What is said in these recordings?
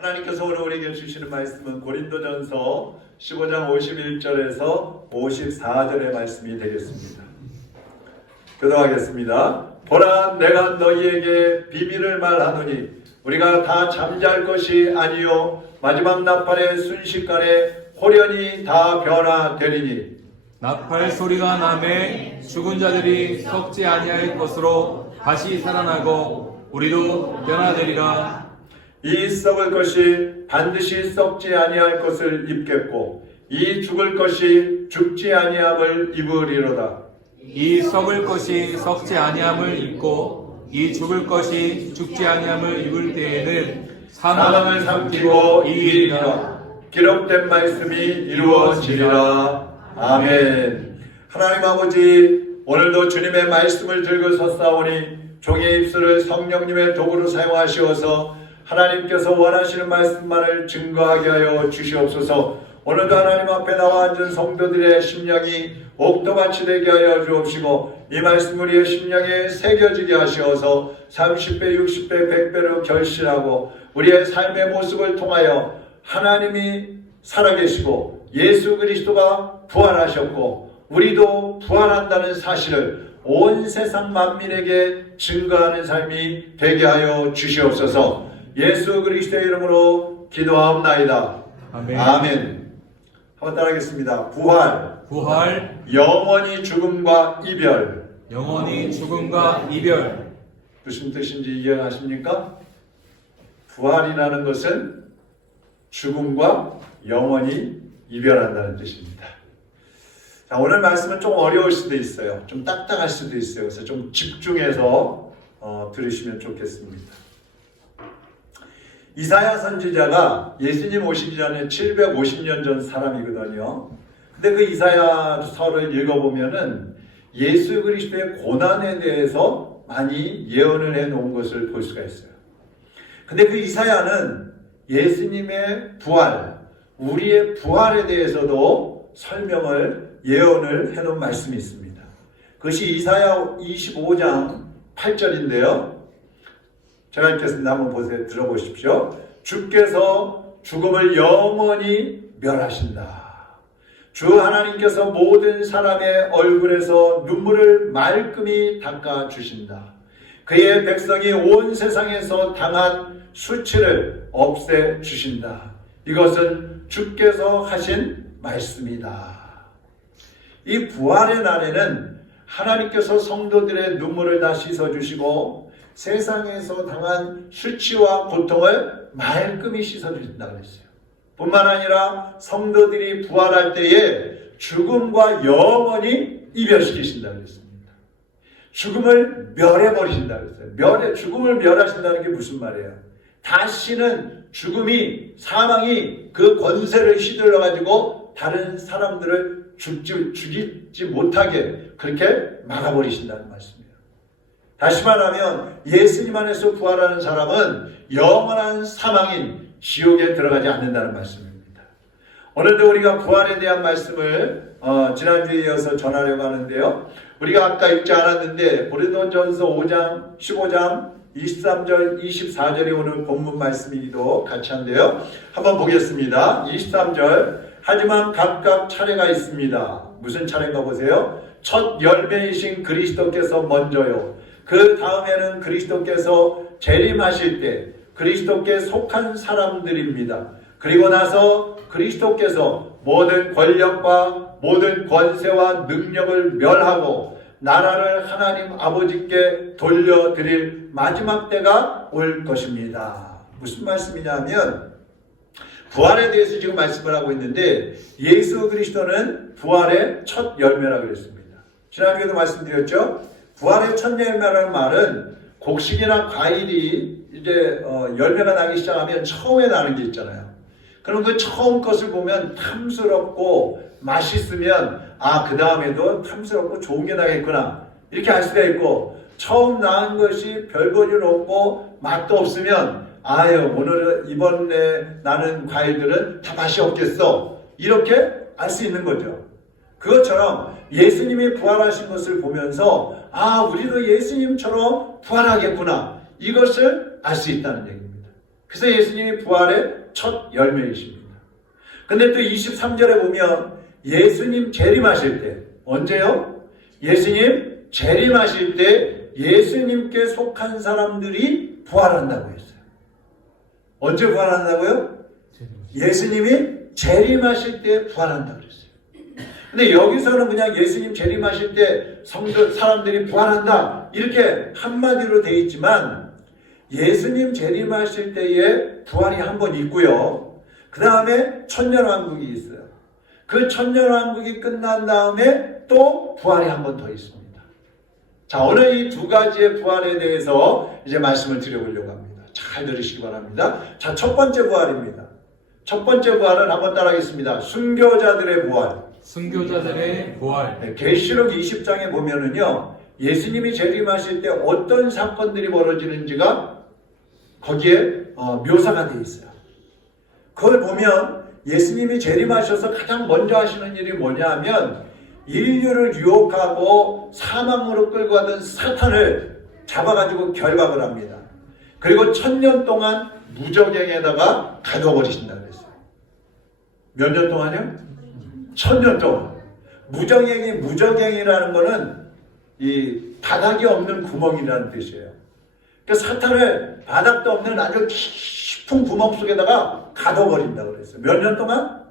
하나님께서 오늘 우리에게 주시는 말씀은 고린도전서 15장 51절에서 54절의 말씀이 되겠습니다. 교독하겠습니다. 보라, 내가 너희에게 비밀을 말하노니 우리가 다 잠잘 것이 아니요 마지막 나팔의 순식간에 호련히 다 변화되리니 나팔 소리가 나매 죽은 자들이 썩지 아니할 것으로 다시 살아나고 우리도 변화되리라. 이 썩을 것이 반드시 썩지 아니할 것을 입겠고 이 죽을 것이 죽지 아니함을 입으리로다. 이 썩을 것이 썩지 아니함을 입고 이 죽을 것이 죽지 아니함을 입을 때에는 사망을 삼키고 이기리라. 기록된 말씀이 이루어지리라. 아멘. 하나님 아버지, 오늘도 주님의 말씀을 들고 섰사오니 종의 입술을 성령님의 도구로 사용하시어서 하나님께서 원하시는 말씀만을 증거하게 하여 주시옵소서. 오늘도 하나님 앞에 나와 앉은 성도들의 심령이 옥토밭이 되게 하여 주옵시고 이 말씀 우리의 심령에 새겨지게 하시어서 30배, 60배, 100배로 결실하고 우리의 삶의 모습을 통하여 하나님이 살아계시고 예수 그리스도가 부활하셨고 우리도 부활한다는 사실을 온 세상 만민에게 증거하는 삶이 되게 하여 주시옵소서. 예수 그리스도의 이름으로 기도하옵나이다. 아멘. 아멘. 한번 따라하겠습니다. 부활, 영원히 죽음과 이별. 영원히 죽음과 이별. 무슨 뜻인지 이해하십니까? 부활이라는 것은 죽음과 영원히 이별한다는 뜻입니다. 자, 오늘 말씀은 좀 어려울 수도 있어요. 좀 딱딱할 수도 있어요. 그래서 좀 집중해서 들으시면 좋겠습니다. 이사야 선지자가 예수님 오시기 전에 750년 전 사람이거든요. 근데 그 이사야서를 읽어보면은 예수 그리스도의 고난에 대해서 많이 예언을 해놓은 것을 볼 수가 있어요. 근데 그 이사야는 예수님의 부활, 우리의 부활에 대해서도 설명을 예언을 해놓은 말씀이 있습니다. 그것이 이사야 25장 8절인데요. 제가 읽겠습니다. 한번 보세요. 들어보십시오. 주께서 죽음을 영원히 멸하신다. 주 하나님께서 모든 사람의 얼굴에서 눈물을 말끔히 닦아주신다. 그의 백성이 온 세상에서 당한 수치를 없애주신다. 이것은 주께서 하신 말씀이다. 이 부활의 날에는 하나님께서 성도들의 눈물을 다 씻어주시고 세상에서 당한 수치와 고통을 말끔히 씻어주신다고 했어요. 뿐만 아니라 성도들이 부활할 때에 죽음과 영원히 이별시키신다고 했습니다. 죽음을 멸해버리신다고 했어요. 죽음을 멸하신다는 게 무슨 말이에요? 다시는 죽음이, 사망이 그 권세를 휘둘러가지고 다른 사람들을 죽이지 못하게 그렇게 막아버리신다는 말씀이에요. 다시 말하면 예수님 안에서 부활하는 사람은 영원한 사망인 지옥에 들어가지 않는다는 말씀입니다. 오늘도 우리가 부활에 대한 말씀을 지난주에 이어서 전하려고 하는데요. 우리가 아까 읽지 않았는데 고린도전서 5장 15장 23절 24절이 오늘 본문 말씀이기도 같이 한데요. 한번 보겠습니다. 23절 하지만 각각 차례가 있습니다. 무슨 차례인가 보세요. 첫 열매이신 그리스도께서 먼저요. 그 다음에는 그리스도께서 재림하실 때 그리스도께 속한 사람들입니다. 그리고 나서 그리스도께서 모든 권력과 모든 권세와 능력을 멸하고 나라를 하나님 아버지께 돌려드릴 마지막 때가 올 것입니다. 무슨 말씀이냐면 부활에 대해서 지금 말씀을 하고 있는데 예수 그리스도는 부활의 첫 열매라고 그랬습니다. 지난주에도 말씀드렸죠. 부활의 첫 열매라는 말은 곡식이나 과일이 이제 열매가 나기 시작하면 처음에 나는 게 있잖아요. 그럼 그 처음 것을 보면 탐스럽고 맛있으면 그 다음에도 탐스럽고 좋은 게 나겠구나 이렇게 알 수가 있고 처음 나은 것이 별 볼일 없고 맛도 없으면 오늘 이번에 나는 과일들은 다 맛이 없겠어 이렇게 알 수 있는 거죠. 그것처럼 예수님이 부활하신 것을 보면서 우리도 예수님처럼 부활하겠구나 이것을 알 수 있다는 얘기입니다. 그래서 예수님이 부활의 첫 열매이십니다. 근데 또 23절에 보면 예수님 재림하실 때, 언제요? 예수님 재림하실 때 예수님께 속한 사람들이 부활한다고 했어요. 언제 부활한다고요? 예수님이 재림하실 때 부활한다고 그랬어요. 근데 여기서는 그냥 예수님 재림하실 때 사람들이 부활한다 이렇게 한마디로 돼 있지만, 예수님 재림하실 때에 부활이 한 번 있고요. 그 다음에 천년왕국이 있어요. 그 천년왕국이 끝난 다음에 또 부활이 한 번 더 있습니다. 자, 오늘 이 두 가지의 부활에 대해서 이제 말씀을 드려보려고 합니다. 잘 들으시기 바랍니다. 자, 첫 번째 부활입니다. 첫 번째 부활은 한번 따라하겠습니다. 순교자들의 부활. 순교자들의 부활. 네, 계시록 20장에 보면은요, 예수님이 재림하실 때 어떤 사건들이 벌어지는지가 거기에 묘사가 되어 있어요. 그걸 보면 예수님이 재림하셔서 가장 먼저 하시는 일이 뭐냐 하면, 인류를 유혹하고 사망으로 끌고 가던 사탄을 잡아가지고 결박을 합니다. 그리고 1000년 동안 무적행에다가 가둬버리신다 그랬어요. 몇 년 동안요? 1000년 동안. 무적행이라는 거는 이 바닥이 없는 구멍이라는 뜻이에요. 그러니까 사탄을 바닥도 없는 아주 깊은 구멍 속에다가 가둬버린다 그랬어요. 몇 년 동안?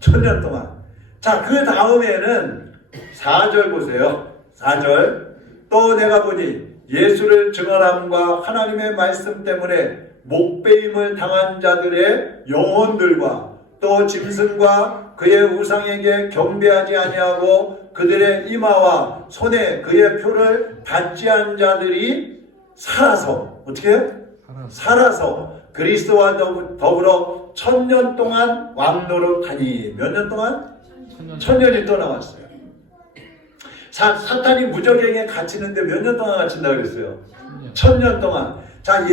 1000년 동안. 자, 그 다음에는 4절 보세요. 4절. 또 내가 보니 예수를 증언함과 하나님의 말씀 때문에 목배임을 당한 자들의 영혼들과 또 짐승과 그의 우상에게 경배하지 아니하고 그들의 이마와 손에 그의 표를 받지 않은 자들이 살아서, 어떻게 해요? 살아서 그리스도와 더불어 1000년 동안 왕노릇하니. 몇 년 동안? 1000년이 또 나왔어요. 사탄이 무적행에 갇히는데 몇 년 동안 갇힌다 그랬어요? 1000년 동안. 자,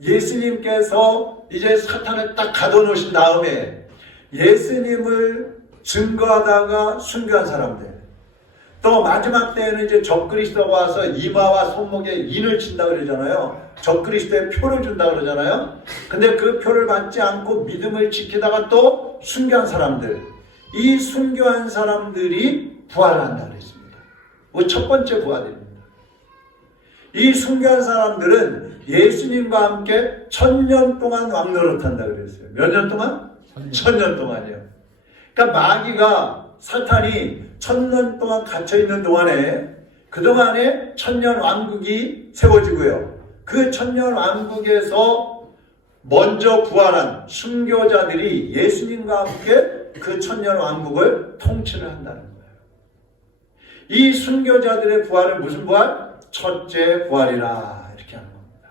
예수님께서 이제 사탄을 딱 가둬놓으신 다음에 예수님을 증거하다가 순교한 사람들, 또 마지막 때에는 이제 적그리스도가 와서 이마와 손목에 인을 친다 그러잖아요. 적그리스도의 표를 준다 그러잖아요. 근데 그 표를 받지 않고 믿음을 지키다가 또 순교한 사람들, 이 순교한 사람들이 부활을 한다 그랬습니다. 첫 번째 부활입니다. 이 순교한 사람들은 예수님과 함께 1000년 동안 왕노릇한다 그랬어요. 몇 년 동안? 1000년 동안이요. 그러니까 마귀가, 사탄이 1000년 동안 갇혀있는 동안에, 그동안에 1000년 왕국이 세워지고요. 그 1000년 왕국에서 먼저 부활한 순교자들이 예수님과 함께 그 1000년 왕국을 통치를 한다는 거예요. 이 순교자들의 부활은 무슨 부활? 첫째 부활이라 이렇게 하는 겁니다.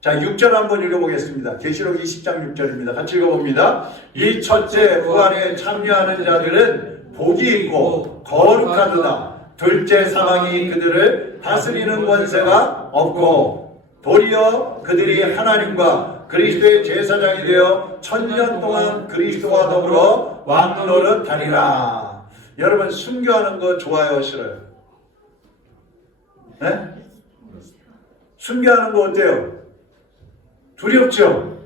자, 6절 한번 읽어보겠습니다. 계시록 20장 6절입니다. 같이 읽어봅니다. 이 첫째 부활에 참여하는 자들은 복이 있고 거룩하도다. 둘째 사망이 그들을 다스리는 권세가 없고 도리어 그들이 하나님과 그리스도의 제사장이 되어 1000년 동안 그리스도와 더불어 왕노릇하리라. 여러분, 순교하는 거 좋아요, 싫어요? 네? 순교하는 거 어때요? 두렵죠?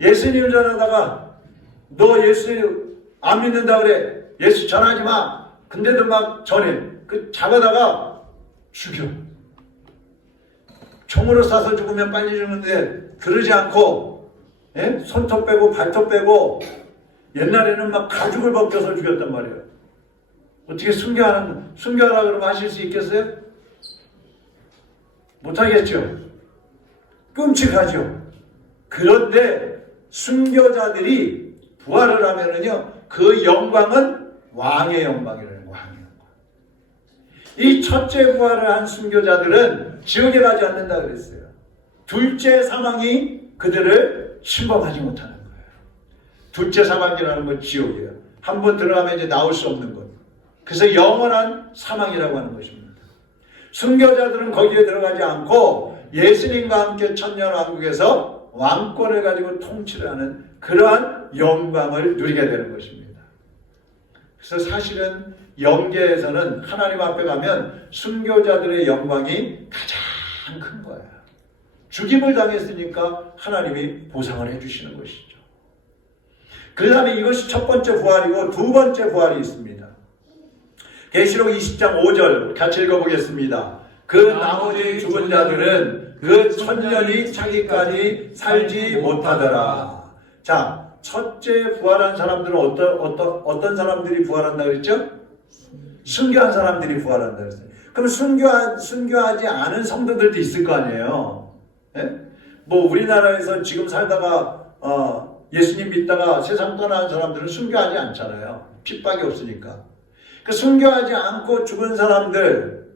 예수님을 전하다가 너 예수 안 믿는다 그래. 예수 전하지 마. 근데도 막 전해. 그 잡아다가 죽여. 총으로 쏴서 죽으면 빨리 죽는데 그러지 않고, 예? 손톱 빼고 발톱 빼고, 옛날에는 막 가죽을 벗겨서 죽였단 말이에요. 어떻게 순교하라 그러면 하실 수 있겠어요? 못하겠죠? 끔찍하죠? 그런데 순교자들이 부활을 하면은요, 그 영광은 왕의 영광이라는 거예요. 왕의 영광. 이 첫째 부활을 한 순교자들은 지옥에 가지 않는다 그랬어요. 둘째 사망이 그들을 침범하지 못하는 거예요. 둘째 사망이라는 건 지옥이에요. 한번 들어가면 이제 나올 수 없는 것. 그래서 영원한 사망이라고 하는 것입니다. 순교자들은 거기에 들어가지 않고 예수님과 함께 천년 왕국에서 왕권을 가지고 통치를 하는 그러한 영광을 누리게 되는 것입니다. 그래서 사실은 영계에서는 하나님 앞에 가면 순교자들의 영광이 가장 큰 거예요. 죽임을 당했으니까 하나님이 보상을 해주시는 것이죠. 그 다음에 이것이 첫 번째 부활이고 두 번째 부활이 있습니다. 계시록 20장 5절 같이 읽어보겠습니다. 그 나머지 죽은 자들은 그 천년이 차기까지 살지 못하더라. 자, 첫째 부활한 사람들은 어떤 사람들이 부활한다 그랬죠? 순교한 사람들이 부활한다 그랬어요. 그럼 순교하지 않은 성도들도 있을 거 아니에요. 예? 뭐 우리나라에서 지금 살다가 예수님 믿다가 세상 떠나는 사람들은 순교하지 않잖아요. 핍박이 없으니까. 그 순교하지 않고 죽은 사람들,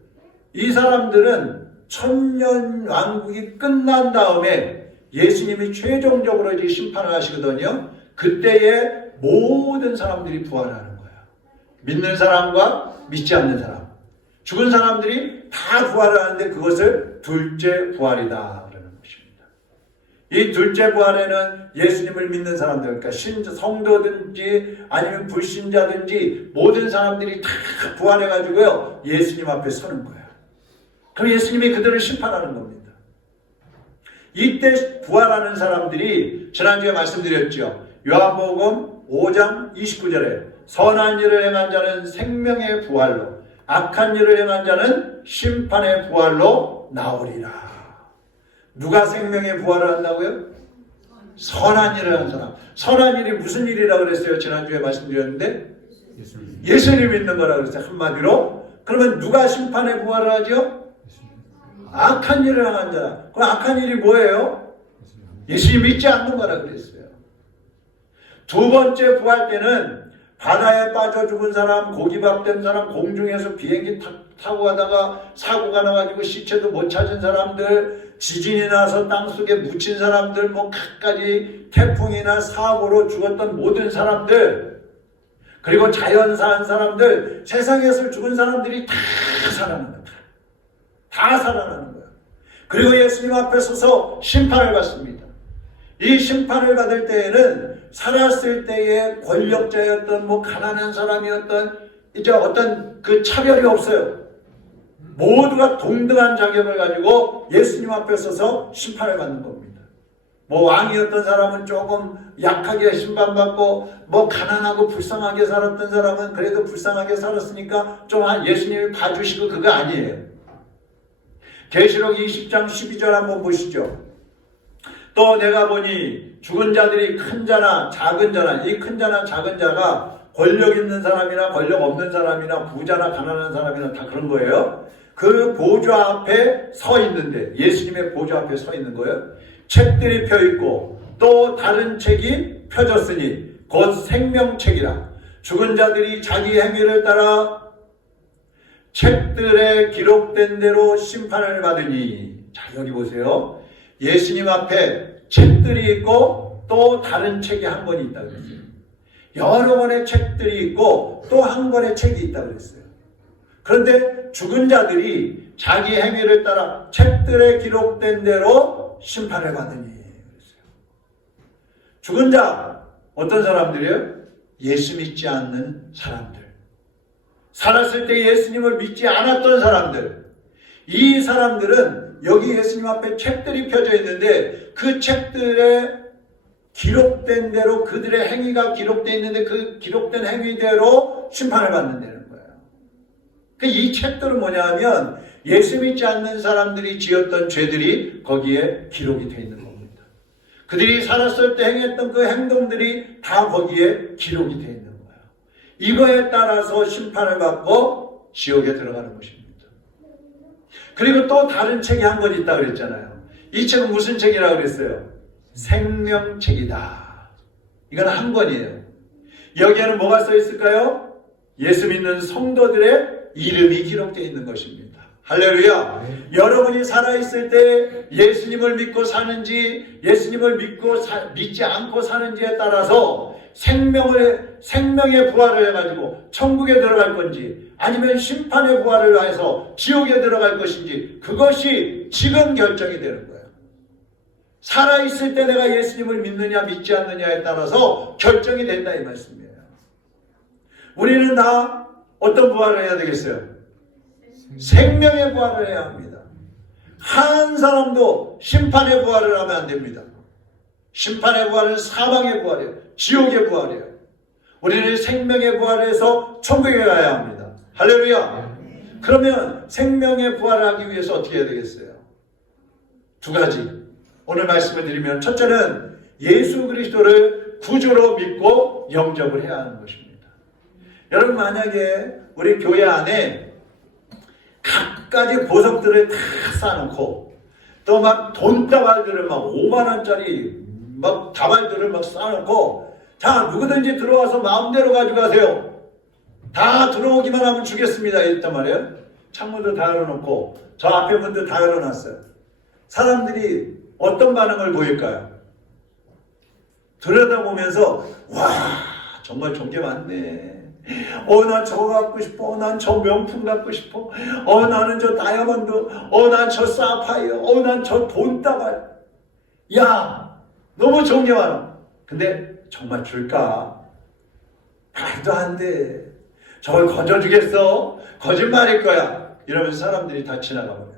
이 사람들은 천년 왕국이 끝난 다음에 예수님이 최종적으로 이제 심판을 하시거든요. 그때에 모든 사람들이 부활하는 거예요. 믿는 사람과 믿지 않는 사람. 죽은 사람들이 다 부활하는데 그것을 둘째 부활이다 그러는 것입니다. 이 둘째 부활에는 예수님을 믿는 사람들, 그러니까 성도든지 아니면 불신자든지 모든 사람들이 다 부활해가지고요 예수님 앞에 서는 거예요. 그럼 예수님이 그들을 심판하는 겁니다. 이때 부활하는 사람들이 지난주에 말씀드렸죠. 요한복음 5장 29절에 선한 일을 행한 자는 생명의 부활로, 악한 일을 행한 자는 심판의 부활로 나오리라. 누가 생명의 부활을 한다고요? 선한 일을 한 사람. 선한 일이 무슨 일이라고 그랬어요? 지난주에 말씀드렸는데 예수님 믿는 거라고 그랬어요. 한마디로. 그러면 누가 심판의 부활을 하죠? 악한 일을 행한 자. 그럼 악한 일이 뭐예요? 예수님 믿지 않는 거라 그랬어요. 두 번째 부활 때는 바다에 빠져 죽은 사람, 고기밥 된 사람, 공중에서 비행기 타고 가다가 사고가 나가지고 시체도 못 찾은 사람들, 지진이 나서 땅속에 묻힌 사람들, 뭐 갖가지 태풍이나 사고로 죽었던 모든 사람들, 그리고 자연사한 사람들, 세상에서 죽은 사람들이 다 살아나는 거예요. 다 살아나는 거예요. 그리고 예수님 앞에 서서 심판을 받습니다. 이 심판을 받을 때에는 살았을 때의 권력자였던 뭐 가난한 사람이었던 이제 어떤 그 차별이 없어요. 모두가 동등한 자격을 가지고 예수님 앞에 서서 심판을 받는 겁니다. 뭐 왕이었던 사람은 조금 약하게 심판받고 뭐 가난하고 불쌍하게 살았던 사람은 그래도 불쌍하게 살았으니까 좀 예수님이 봐주시고 그거 아니에요. 계시록 20장 12절 한번 보시죠. 또 내가 보니 죽은 자들이 큰 자나 작은 자나, 이 큰 자나 작은 자가 권력 있는 사람이나 권력 없는 사람이나 부자나 가난한 사람이나 다 그런 거예요. 그 보좌 앞에 서 있는데, 예수님의 보좌 앞에 서 있는 거예요. 책들이 펴 있고 또 다른 책이 펴졌으니 곧 생명책이라. 죽은 자들이 자기 행위를 따라 책들에 기록된 대로 심판을 받으니. 자, 여기 보세요. 예수님 앞에 책들이 있고 또 다른 책이 한 권이 있다고 그랬어요. 여러 권의 책들이 있고 또 한 권의 책이 있다고 그랬어요. 그런데 죽은 자들이 자기 행위를 따라 책들에 기록된 대로 심판을 받으니 그랬어요. 죽은 자 어떤 사람들이에요? 예수 믿지 않는 사람들. 살았을 때 예수님을 믿지 않았던 사람들. 이 사람들은 여기 예수님 앞에 책들이 펴져 있는데 그 책들에 기록된 대로 그들의 행위가 기록되어 있는데 그 기록된 행위대로 심판을 받는다는 거예요. 이 책들은 뭐냐 하면 예수 믿지 않는 사람들이 지었던 죄들이 거기에 기록이 되어 있는 겁니다. 그들이 살았을 때 행했던 그 행동들이 다 거기에 기록이 되어 있는 거예요. 이거에 따라서 심판을 받고 지옥에 들어가는 것입니다. 그리고 또 다른 책이 한 권 있다고 그랬잖아요. 이 책은 무슨 책이라고 그랬어요? 생명책이다. 이건 한 권이에요. 여기에는 뭐가 써 있을까요? 예수 믿는 성도들의 이름이 기록되어 있는 것입니다. 할렐루야. 네. 여러분이 살아있을 때 예수님을 믿고 사는지 예수님을 믿지 않고 사는지에 따라서 생명의 부활을 해가지고 천국에 들어갈 건지 아니면 심판의 부활을 해서 지옥에 들어갈 것인지 그것이 지금 결정이 되는 거예요. 살아있을 때 내가 예수님을 믿느냐 믿지 않느냐에 따라서 결정이 된다 이 말씀이에요. 우리는 다 어떤 부활을 해야 되겠어요? 생명의 부활을 해야 합니다. 한 사람도 심판의 부활을 하면 안 됩니다. 심판의 부활은 사망의 부활이에요. 지옥의 부활이에요. 우리는 생명의 부활을 해서 천국에 가야 합니다. 할렐루야. 그러면 생명의 부활을 하기 위해서 어떻게 해야 되겠어요? 두 가지 오늘 말씀을 드리면, 첫째는 예수 그리스도를 구주로 믿고 영접을 해야 하는 것입니다. 여러분, 만약에 우리 교회 안에 갖가지 보석들을 다 쌓아놓고 또 막 돈다발들을 막 5만 원짜리 막 다발들을 막 쌓아놓고, 자, 누구든지 들어와서 마음대로 가져가세요, 다 들어오기만 하면 주겠습니다 이랬단 말이에요. 창문도 다 열어놓고 저 앞에 문도 다 열어놨어요. 사람들이 어떤 반응을 보일까요? 들여다보면서 와, 정말 좋은 게 많네. 난 저거 갖고 싶어. 난 저 명품 갖고 싶어. 나는 저 다이아몬드. 난 저 사파이어. 난 저 돈다발. 야, 너무 좋은 게 많아. 근데 정말 줄까? 말도 안 돼. 저걸 건져주겠어? 거짓말일 거야. 이러면서 사람들이 다 지나가버려요.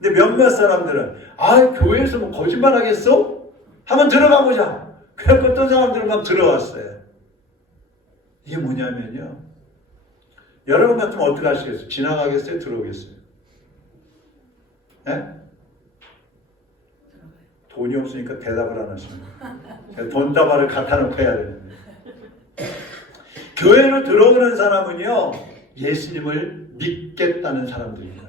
근데 몇몇 사람들은 교회에서 뭐 거짓말 하겠어? 한번 들어가 보자. 그래서 어떤 사람들은 막 들어왔어요. 이게 뭐냐면요, 여러분 같으면 어떻게 하시겠어요? 지나가겠어요? 들어오겠어요? 네? 돈이 없으니까 대답을 안 하십니다. 돈다발을 갖다 놓고 해야 되는데. 교회로 들어오는 사람은요, 예수님을 믿겠다는 사람들인 거예요.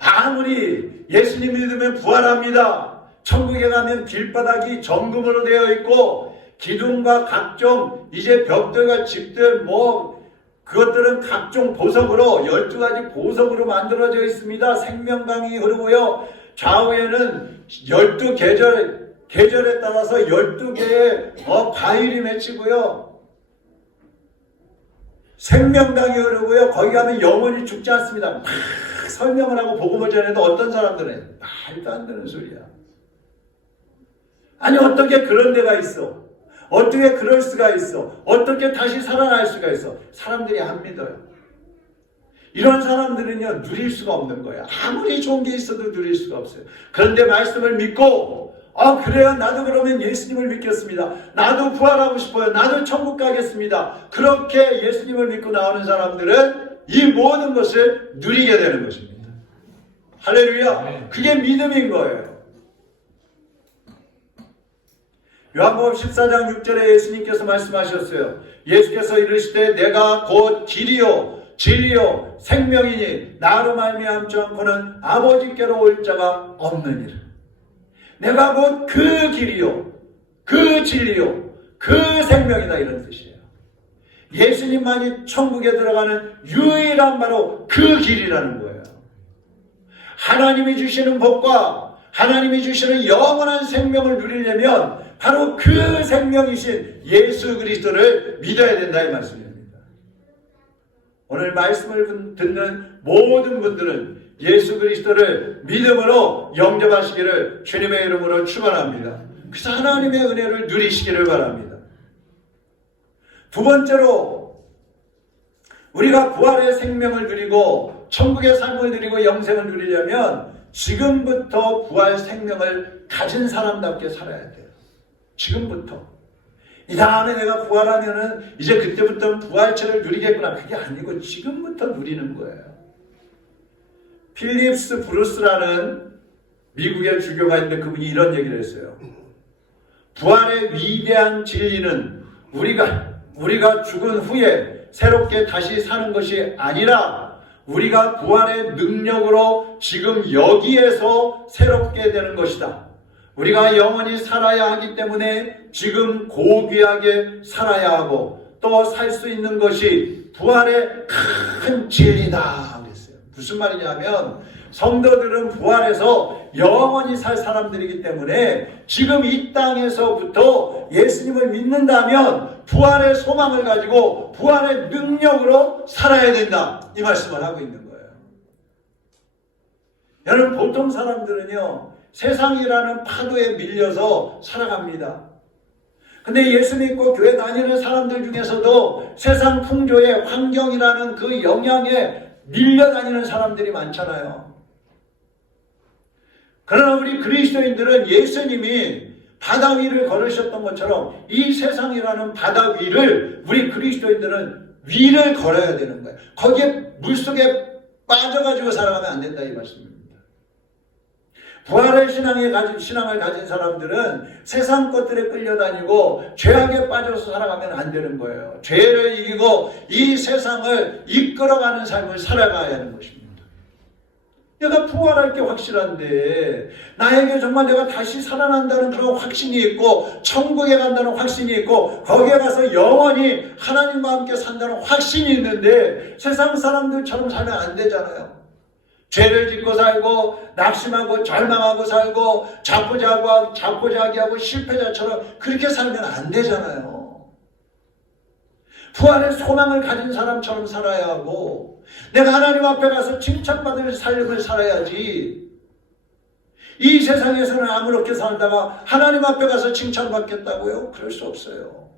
아무리 예수님 믿으면 부활합니다, 천국에 가면 길바닥이 정금으로 되어 있고 기둥과 각종 이제 벽돌과 집들 그것들은 각종 보석으로 12가지 보석으로 만들어져 있습니다. 생명강이 흐르고요, 좌우에는 12계절에 따라서 12개의 과일이 맺히고요, 생명강이 흐르고요, 거기 가면 영원히 죽지 않습니다. 막 설명을 하고 복음을 전해도 어떤 사람들은 말도 안 되는 소리야. 아니, 어떻게 그런 데가 있어? 어떻게 그럴 수가 있어? 어떻게 다시 살아날 수가 있어? 사람들이 안 믿어요. 이런 사람들은요, 누릴 수가 없는 거예요. 아무리 좋은 게 있어도 누릴 수가 없어요. 그런데 말씀을 믿고, 그래요, 나도 그러면 예수님을 믿겠습니다, 나도 부활하고 싶어요, 나도 천국 가겠습니다, 그렇게 예수님을 믿고 나오는 사람들은 이 모든 것을 누리게 되는 것입니다. 할렐루야. 그게 믿음인 거예요. 요한복음 14장 6절에 예수님께서 말씀하셨어요. 예수께서 이르시되 내가 곧 길이요 진리요 생명이니 나로 말미암지 않고는 아버지께로 올 자가 없느니라. 내가 곧 그 길이요 그 진리요 그 생명이다, 이런 뜻이에요. 예수님만이 천국에 들어가는 유일한 바로 그 길이라는 거예요. 하나님이 주시는 복과 하나님이 주시는 영원한 생명을 누리려면 바로 그 생명이신 예수 그리스도를 믿어야 된다, 이 말씀입니다. 오늘 말씀을 듣는 모든 분들은 예수 그리스도를 믿음으로 영접하시기를 주님의 이름으로 축원합니다. 그래서 하나님의 은혜를 누리시기를 바랍니다. 두 번째로, 우리가 부활의 생명을 누리고 천국의 삶을 누리고 영생을 누리려면 지금부터 부활 생명을 가진 사람답게 살아야 돼요. 지금부터. 이 다음에 내가 부활하면은 이제 그때부터 부활체를 누리겠구나, 그게 아니고 지금부터 누리는 거예요. 필립스 브루스라는 미국의 주교가 있는데 그분이 이런 얘기를 했어요. 부활의 위대한 진리는 우리가 죽은 후에 새롭게 다시 사는 것이 아니라 우리가 부활의 능력으로 지금 여기에서 새롭게 되는 것이다. 우리가 영원히 살아야 하기 때문에 지금 고귀하게 살아야 하고 또 살 수 있는 것이 부활의 큰 진리다 그랬어요. 무슨 말이냐면 성도들은 부활해서 영원히 살 사람들이기 때문에 지금 이 땅에서부터 예수님을 믿는다면 부활의 소망을 가지고 부활의 능력으로 살아야 된다, 이 말씀을 하고 있는 거예요. 여러분, 보통 사람들은요, 세상이라는 파도에 밀려서 살아갑니다. 근데 예수 믿고 교회 다니는 사람들 중에서도 세상 풍조의 환경이라는 그 영향에 밀려다니는 사람들이 많잖아요. 그러나 우리 그리스도인들은 예수님이 바다 위를 걸으셨던 것처럼 이 세상이라는 바다 위를 우리 그리스도인들은 위를 걸어야 되는 거예요. 거기에 물속에 빠져가지고 살아가면 안 된다 이 말씀입니다. 부활의 신앙을 가진 사람들은 세상 것들에 끌려다니고 죄악에 빠져서 살아가면 안 되는 거예요. 죄를 이기고 이 세상을 이끌어가는 삶을 살아가야 하는 것입니다. 내가 부활할 게 확실한데 나에게 정말 내가 다시 살아난다는 그런 확신이 있고 천국에 간다는 확신이 있고 거기에 가서 영원히 하나님과 함께 산다는 확신이 있는데 세상 사람들처럼 살면 안 되잖아요. 죄를 짓고 살고 낙심하고 절망하고 살고 자포자기하고 실패자처럼 그렇게 살면 안 되잖아요. 부활의 소망을 가진 사람처럼 살아야 하고 내가 하나님 앞에 가서 칭찬받을 삶을 살아야지. 이 세상에서는 아무렇게 살다가 하나님 앞에 가서 칭찬받겠다고요? 그럴 수 없어요.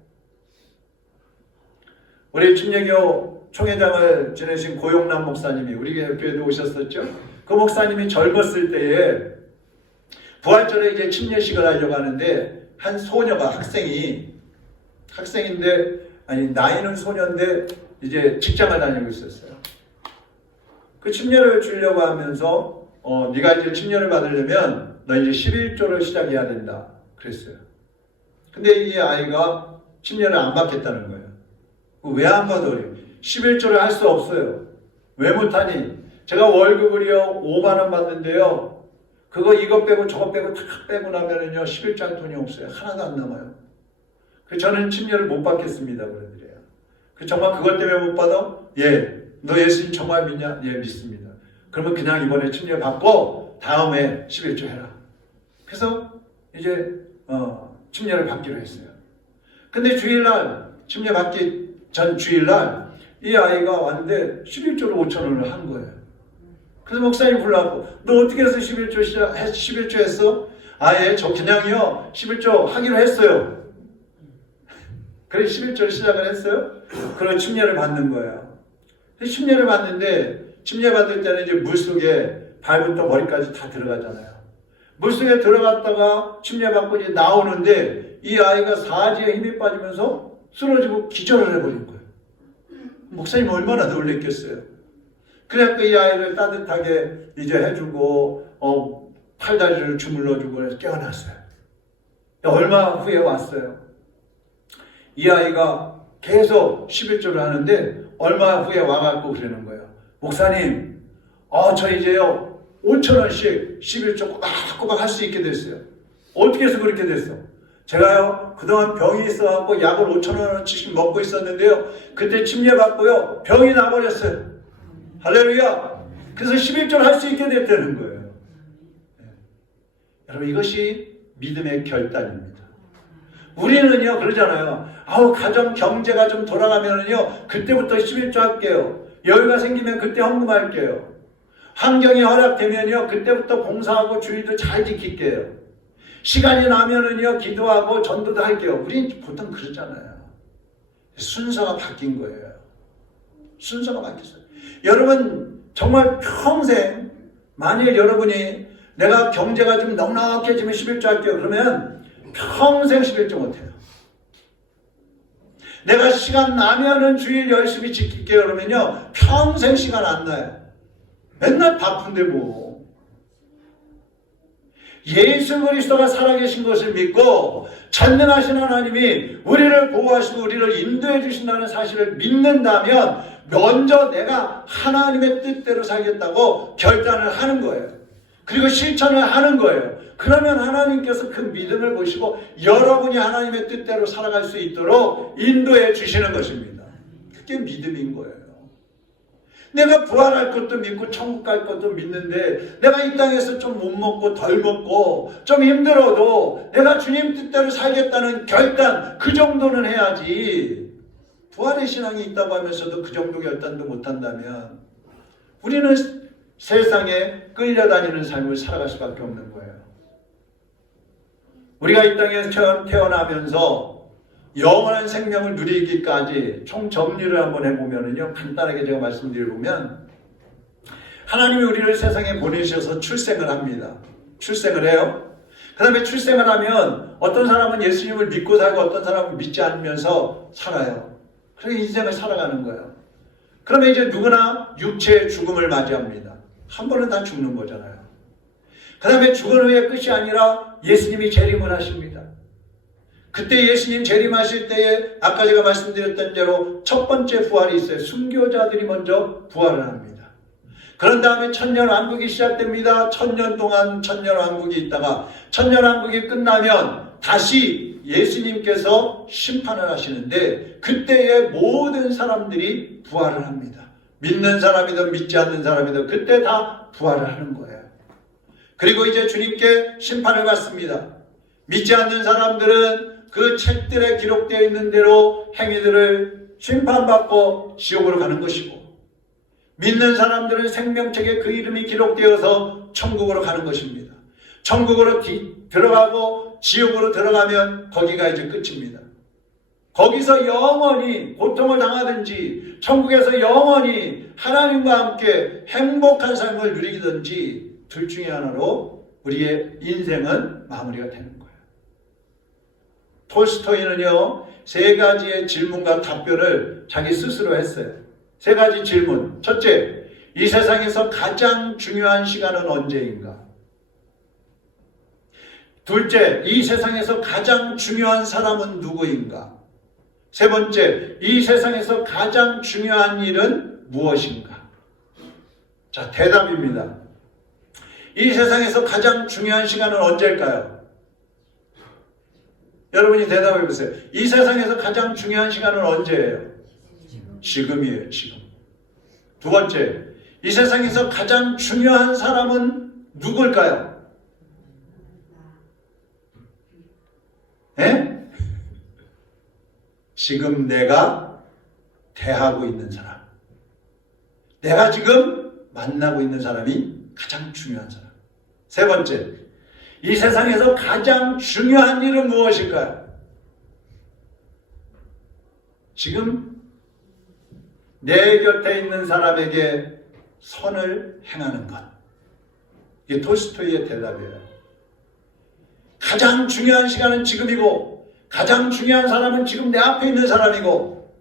우리 침례교 총회장을 지내신 고용남 목사님이 우리 교회도 오셨었죠. 그 목사님이 젊었을 때에 부활절에 이제 침례식을 하려고 하는데 한 소녀가 학생인데 아니 나이는 소년인데 이제 직장을 다니고 있었어요. 그 침례를 주려고 하면서 네가 이제 침례를 받으려면 너 이제 11조를 시작해야 된다 그랬어요. 근데 이 아이가 침례를 안 받겠다는 거예요. 왜 안 받아요? 11조를 할 수 없어요. 왜 못하니? 제가 월급을요 5만 원 받는데요. 그거 이거 빼고 저거 빼고 다 빼고 나면은요 11조 할 돈이 없어요. 하나도 안 남아요. 그래서 저는 침례를 못 받겠습니다 그러더래요. 정말 그것 때문에 못 받아? 예. 너 예수님 정말 믿냐? 예, 믿습니다. 그러면 그냥 이번에 침례 받고 다음에 11조 해라. 그래서 이제 침례를 받기로 했어요. 근데 주일날 침례 받기 전 주일날 이 아이가 왔는데 11조를 5천 원을 한 거예요. 그래서 목사님 불러갖고 너 어떻게 해서 11조 했어? 예, 저 그냥요 11조 하기로 했어요. 그래서 11조를 시작을 했어요. 그런 침례를 받는 거예요. 침례를 받는데 침례 받을 때는 이제 물속에 발부터 머리까지 다 들어가잖아요. 물속에 들어갔다가 침례 받고 이제 나오는데 이 아이가 사지에 힘이 빠지면서 쓰러지고 기절을 해버린 거예요. 목사님 얼마나 놀랬겠어요. 그래서 이 아이를 따뜻하게 이제 해주고 팔다리를 주물러주고 해서 깨어났어요. 얼마 후에 왔어요. 이 아이가 계속 11조를 하는데 얼마 후에 와갖고 그러는 거예요. 목사님, 저 이제요 5천 원씩 11조 꼬박꼬박 할 수 있게 됐어요. 어떻게 해서 그렇게 됐어? 제가요 그동안 병이 있어갖고 약을 5천 원어치씩 먹고 있었는데요. 그때 침례 받고요 병이 나버렸어요. 할렐루야. 그래서 11조를 할 수 있게 됐다는 거예요. 여러분 이것이 믿음의 결단입니다. 우리는요 그러잖아요. 가정 경제가 좀 돌아가면은요 그때부터 11조 할게요. 여유가 생기면 그때 헌금할게요. 환경이 허락되면요 그때부터 봉사하고 주의도 잘 지킬게요. 시간이 나면은요 기도하고 전도도 할게요. 우린 보통 그러잖아요. 순서가 바뀐 거예요. 순서가 바뀌었어요. 여러분 정말 평생 만일 여러분이 내가 경제가 좀 넉넉해지면 11조 할게요. 그러면 평생 11조 못해요. 내가 시간 나면은 주일 열심히 지킬게요. 그러면요 평생 시간 안 나요. 맨날 바쁜데 뭐. 예수 그리스도가 살아계신 것을 믿고 전능하신 하나님이 우리를 보호하시고 우리를 인도해 주신다는 사실을 믿는다면 먼저 내가 하나님의 뜻대로 살겠다고 결단을 하는 거예요. 그리고 실천을 하는 거예요. 그러면 하나님께서 그 믿음을 보시고 여러분이 하나님의 뜻대로 살아갈 수 있도록 인도해 주시는 것입니다. 그게 믿음인 거예요. 내가 부활할 것도 믿고 천국 갈 것도 믿는데 내가 이 땅에서 좀 못 먹고 덜 먹고 좀 힘들어도 내가 주님 뜻대로 살겠다는 결단 그 정도는 해야지. 부활의 신앙이 있다고 하면서도 그 정도 결단도 못한다면 우리는 세상에 끌려다니는 삶을 살아갈 수밖에 없는 거예요. 우리가 이 땅에 태어나면서 영원한 생명을 누리기까지 총 정리를 한번 해보면요. 간단하게 제가 말씀드려보면 하나님이 우리를 세상에 보내셔서 출생을 합니다. 출생을 해요. 그 다음에 출생을 하면 어떤 사람은 예수님을 믿고 살고 어떤 사람은 믿지 않으면서 살아요. 그래서 인생을 살아가는 거예요. 그러면 이제 누구나 육체의 죽음을 맞이합니다. 한 번은 다 죽는 거잖아요. 그 다음에 죽은 후에 끝이 아니라 예수님이 재림을 하십니다. 그때 예수님 재림하실 때에 아까 제가 말씀드렸던 대로 첫 번째 부활이 있어요. 순교자들이 먼저 부활을 합니다. 그런 다음에 천년왕국이 시작됩니다. 1000년 동안 천년왕국이 있다가 천년왕국이 끝나면 다시 예수님께서 심판을 하시는데 그때에 모든 사람들이 부활을 합니다. 믿는 사람이든 믿지 않는 사람이든 그때 다 부활을 하는 거예요. 그리고 이제 주님께 심판을 받습니다. 믿지 않는 사람들은 그 책들에 기록되어 있는 대로 행위들을 심판받고 지옥으로 가는 것이고, 믿는 사람들은 생명책에 그 이름이 기록되어서 천국으로 가는 것입니다. 천국으로 들어가고 지옥으로 들어가면 거기가 이제 끝입니다. 거기서 영원히 고통을 당하든지 천국에서 영원히 하나님과 함께 행복한 삶을 누리든지 둘 중에 하나로 우리의 인생은 마무리가 되는 거예요. 톨스토이는요, 3가지의 질문과 답변을 자기 스스로 했어요. 3가지 질문. 첫째, 이 세상에서 가장 중요한 시간은 언제인가? 둘째, 이 세상에서 가장 중요한 사람은 누구인가? 세 번째, 이 세상에서 가장 중요한 일은 무엇인가? 자, 대답입니다. 이 세상에서 가장 중요한 시간은 언제일까요? 여러분이 대답해 보세요. 이 세상에서 가장 중요한 시간은 언제예요? 지금이에요, 지금. 두 번째, 이 세상에서 가장 중요한 사람은 누굴까요? 예? 지금 내가 대하고 있는 사람. 내가 지금 만나고 있는 사람이 가장 중요한 사람. 세 번째, 이 세상에서 가장 중요한 일은 무엇일까요? 지금 내 곁에 있는 사람에게 선을 행하는 것. 이게 톨스토이의 대답이에요. 가장 중요한 시간은 지금이고, 가장 중요한 사람은 지금 내 앞에 있는 사람이고,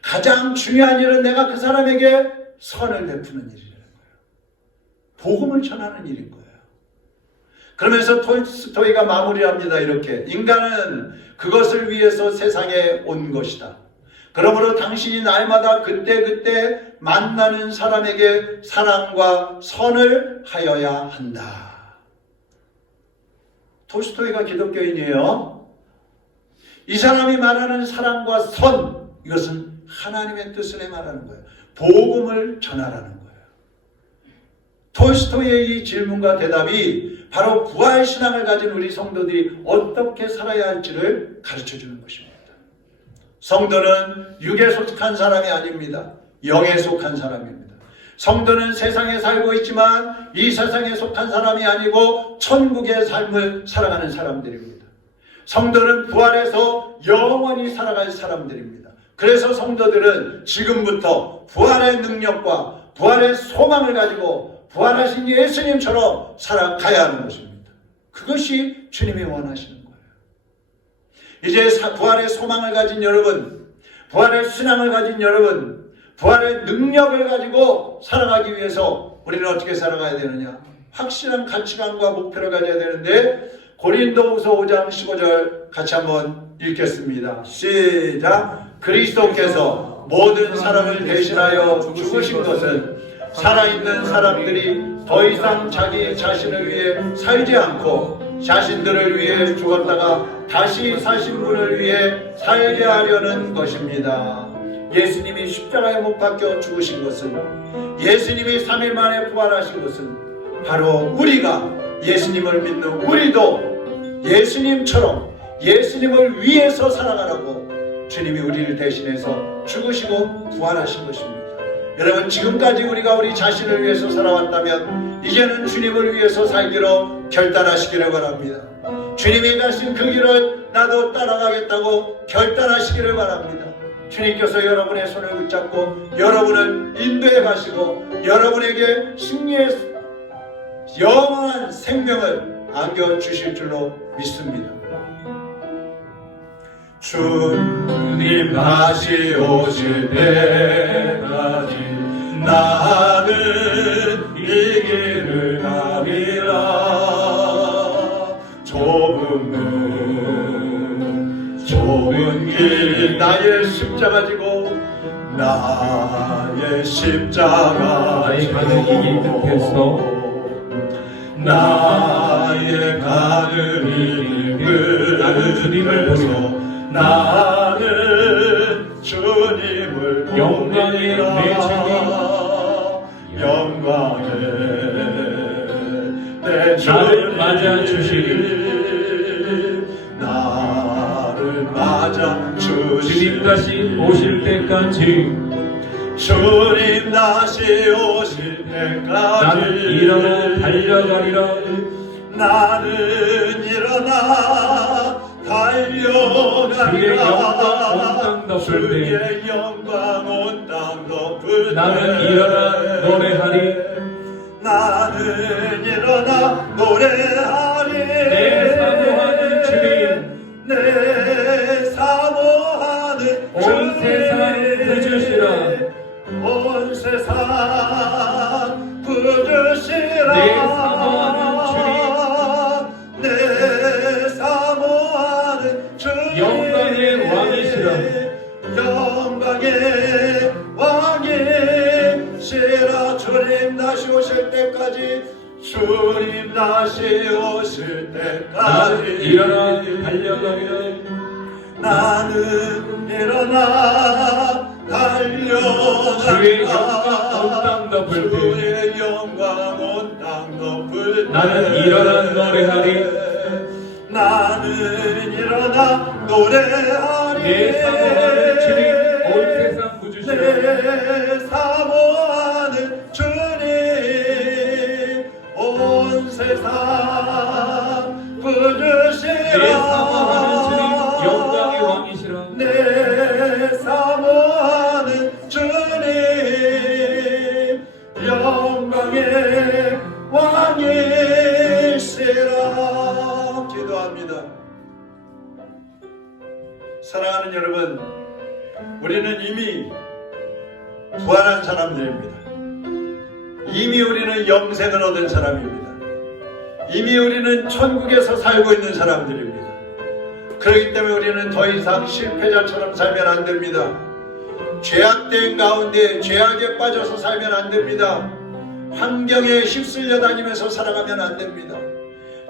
가장 중요한 일은 내가 그 사람에게 선을 베푸는 일이라는 거예요. 복음을 전하는 일인 거예요. 그러면서 톨스토이가 마무리합니다. 이렇게. 인간은 그것을 위해서 세상에 온 것이다. 그러므로 당신이 날마다 그때그때 만나는 사람에게 사랑과 선을 하여야 한다. 톨스토이가 기독교인이에요. 이 사람이 말하는 사랑과 선, 이것은 하나님의 뜻을 말하는 거예요. 복음을 전하라는 거예요. 톨스토이의 이 질문과 대답이 바로 부활신앙을 가진 우리 성도들이 어떻게 살아야 할지를 가르쳐주는 것입니다. 성도는 육에 속한 사람이 아닙니다. 영에 속한 사람입니다. 성도는 세상에 살고 있지만 이 세상에 속한 사람이 아니고 천국의 삶을 살아가는 사람들입니다. 성도는 부활해서 영원히 살아갈 사람들입니다. 그래서 성도들은 지금부터 부활의 능력과 부활의 소망을 가지고 부활하신 예수님처럼 살아가야 하는 것입니다. 그것이 주님이 원하시는 거예요. 이제 부활의 소망을 가진 여러분, 부활의 신앙을 가진 여러분, 부활의 능력을 가지고 살아가기 위해서 우리는 어떻게 살아가야 되느냐? 확실한 가치관과 목표를 가져야 되는데, 고린도후서 5장 15절 같이 한번 읽겠습니다. 시작. 그리스도께서 모든 사람을 대신하여 죽으신 것은 살아있는 사람들이 더 이상 자기 자신을 위해 살지 않고 자신들을 위해 죽었다가 다시 사신 분을 위해 살게 하려는 것입니다. 예수님이 십자가에 못 박혀 죽으신 것은, 예수님이 3일 만에 부활하신 것은 바로 우리가 예수님을 믿는 우리도 예수님처럼 예수님을 위해서 살아가라고 주님이 우리를 대신해서 죽으시고 부활하신 것입니다. 여러분, 지금까지 우리가 우리 자신을 위해서 살아왔다면 이제는 주님을 위해서 살기로 결단하시기를 바랍니다. 주님이 가신 그 길을 나도 따라가겠다고 결단하시기를 바랍니다. 주님께서 여러분의 손을 붙잡고 여러분을 인도해 가시고 여러분에게 승리의 영원한 생명을 안겨주실 줄로 믿습니다. 주님 다시 오실 때까지 나는 이 길을 가리라. 좁은 길 나의 십자가 지고 나의 십자가 나의 가는 이길 듯했어. 나의 가는 이길 나는 주님을 보리라. 나는 주님을 영광의 내 주님, 영광의 내 주님 나를 맞아 주시리. 나를 맞아 주시리. 주님 다시 오실 때까지 주님 다시 오실 때까지 나는 일어나 달려가리라. 나는 일어나 달려가리라. 주의 영광 온 땅 덮을 때 나는 일어나 노래하리. 나는 일어나 노래하리. 내 사모하는 주님, 내 사모하는 온 주님, 세상 부주시라. 온 세상 부주시라. 내 사모하는 내 사모하는 주님, 영광의 왕이시라. 영광의 왕이시라. 주님 다시 오실 때까지, 주님 다시 오실 나는 때까지 일어나 달려가리라. 나는 일어나 달려가리라. 주의 영광 온 땅 덮을 때 주의 영광 온 땅 덮을 때 나는 일어나 노래하리. 나는 일어나 노래하리. 내 사모하는 주님, 온 세상 부주시라. 내 사모하는 주님, 온 세상 부주시라. 내 사모하는 주님, 영광의 왕이시라. 내 사모하는 주님, 영광의 왕이시라. 기도합니다. 사랑하는 여러분, 우리는 이미 부활한 사람들입니다. 이미 우리는 영생을 얻은 사람입니다. 이미 우리는 천국에서 살고 있는 사람들입니다. 그렇기 때문에 우리는 더 이상 실패자처럼 살면 안 됩니다. 죄악된 가운데 죄악에 빠져서 살면 안 됩니다. 환경에 휩쓸려 다니면서 살아가면 안 됩니다.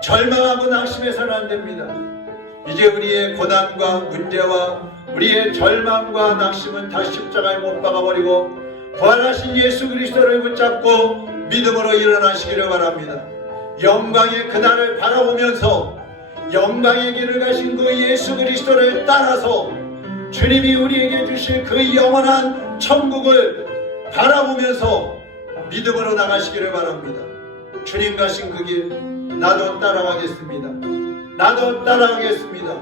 절망하고 낙심해서는 안 됩니다. 이제 우리의 고난과 문제와 우리의 절망과 낙심은 다 십자가에 못 박아버리고 부활하신 예수 그리스도를 붙잡고 믿음으로 일어나시기를 바랍니다. 영광의 그날을 바라보면서 영광의 길을 가신 그 예수 그리스도를 따라서 주님이 우리에게 주실 그 영원한 천국을 바라보면서 믿음으로 나가시기를 바랍니다. 주님 가신 그 길 나도 따라가겠습니다. 나도 따라가겠습니다.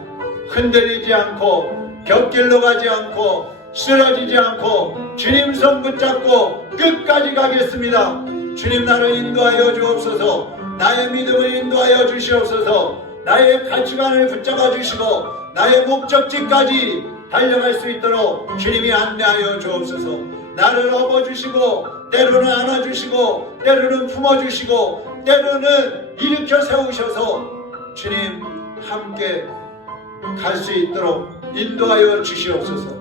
흔들리지 않고 곁길로 가지 않고 쓰러지지 않고 주님 손 붙잡고 끝까지 가겠습니다. 주님 나를 인도하여 주옵소서. 나의 믿음을 인도하여 주시옵소서. 나의 가치관을 붙잡아 주시고 나의 목적지까지 달려갈 수 있도록 주님이 안내하여 주옵소서. 나를 업어주시고 때로는 안아주시고 때로는 품어주시고 때로는 일으켜 세우셔서 주님 함께 갈 수 있도록 인도하여 주시옵소서.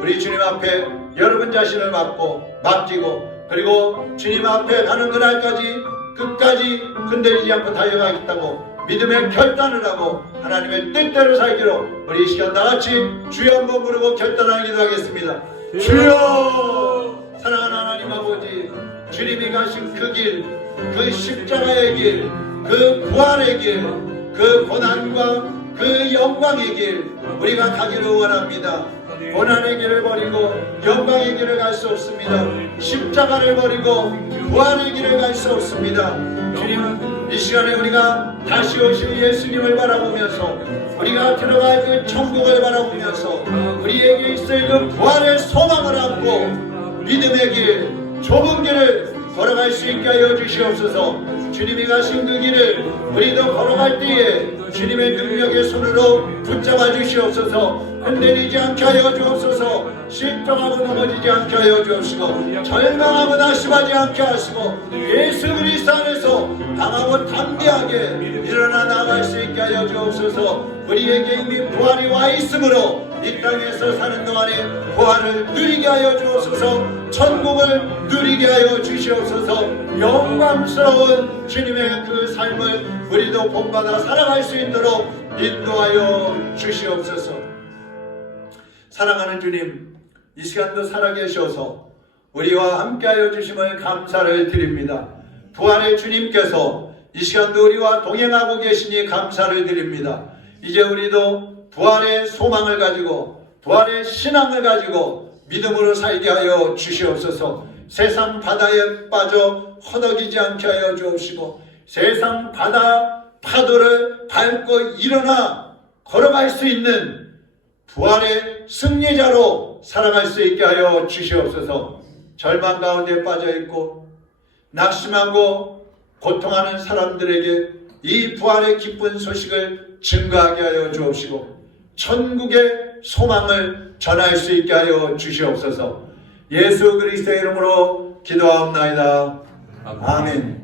우리 주님 앞에 여러분 자신을 맡기고 그리고 주님 앞에 가는 그날까지 끝까지 흔들리지 않고 달려가겠다고 믿음의 결단을 하고 하나님의 뜻대로 살기로 우리 이 시간 다같이 주여 한번 부르고 결단하는 기도하겠습니다. 주여! 사랑하는 하나님 아버지, 주님이 가신 그 길, 그 십자가의 길, 그 부활의 길, 그 고난과 그 영광의 길 우리가 가기를 원합니다. 고난의 길을 버리고 영광의 길을 갈 수 없습니다. 십자가를 버리고 부활의 길을 갈 수 없습니다. 주님, 이 시간에 우리가 다시 오실 예수님을 바라보면서 우리가 들어갈 그 천국을 바라보면서 우리에게 있을 그 부활의 소망을 안고 믿음의 길, 좁은 길을 걸어갈 수 있게 하여 주시옵소서. 주님이 가신 그 길을 우리도 걸어갈 때에 주님의 능력의 손으로 붙잡아 주시옵소서. 흔들리지 않게 하여 주옵소서. 실종하고 넘어지지 않게 하여 주옵시고 절망하고 낙심하지 않게 하시고 예수 그리스도 안에서 강하고 담대하게 일어나 나갈 수 있게 하여 주옵소서. 우리에게 이미 부활이 와 있으므로 이 땅에서 사는 동안에 부활을 누리게 하여 주옵소서. 천국을 누리게 하여 주시옵소서. 영광스러운 주님의 그 삶을 우리도 본받아 살아갈 수 있도록 인도하여 주시옵소서. 사랑하는 주님, 이 시간도 살아계셔서 우리와 함께하여 주심을 감사를 드립니다. 부활의 주님께서 이 시간도 우리와 동행하고 계시니 감사를 드립니다. 이제 우리도 부활의 소망을 가지고 부활의 신앙을 가지고 믿음으로 살게 하여 주시옵소서. 세상 바다에 빠져 허덕이지 않게 하여 주옵시고 세상 바다 파도를 밟고 일어나 걸어갈 수 있는 부활의 승리자로 살아갈 수 있게 하여 주시옵소서. 절망 가운데 빠져있고 낙심하고 고통하는 사람들에게 이 부활의 기쁜 소식을 증거하게 하여 주옵시고 천국의 소망을 전할 수 있게 하여 주시옵소서. 예수 그리스도의 이름으로 기도하옵나이다. 아멘.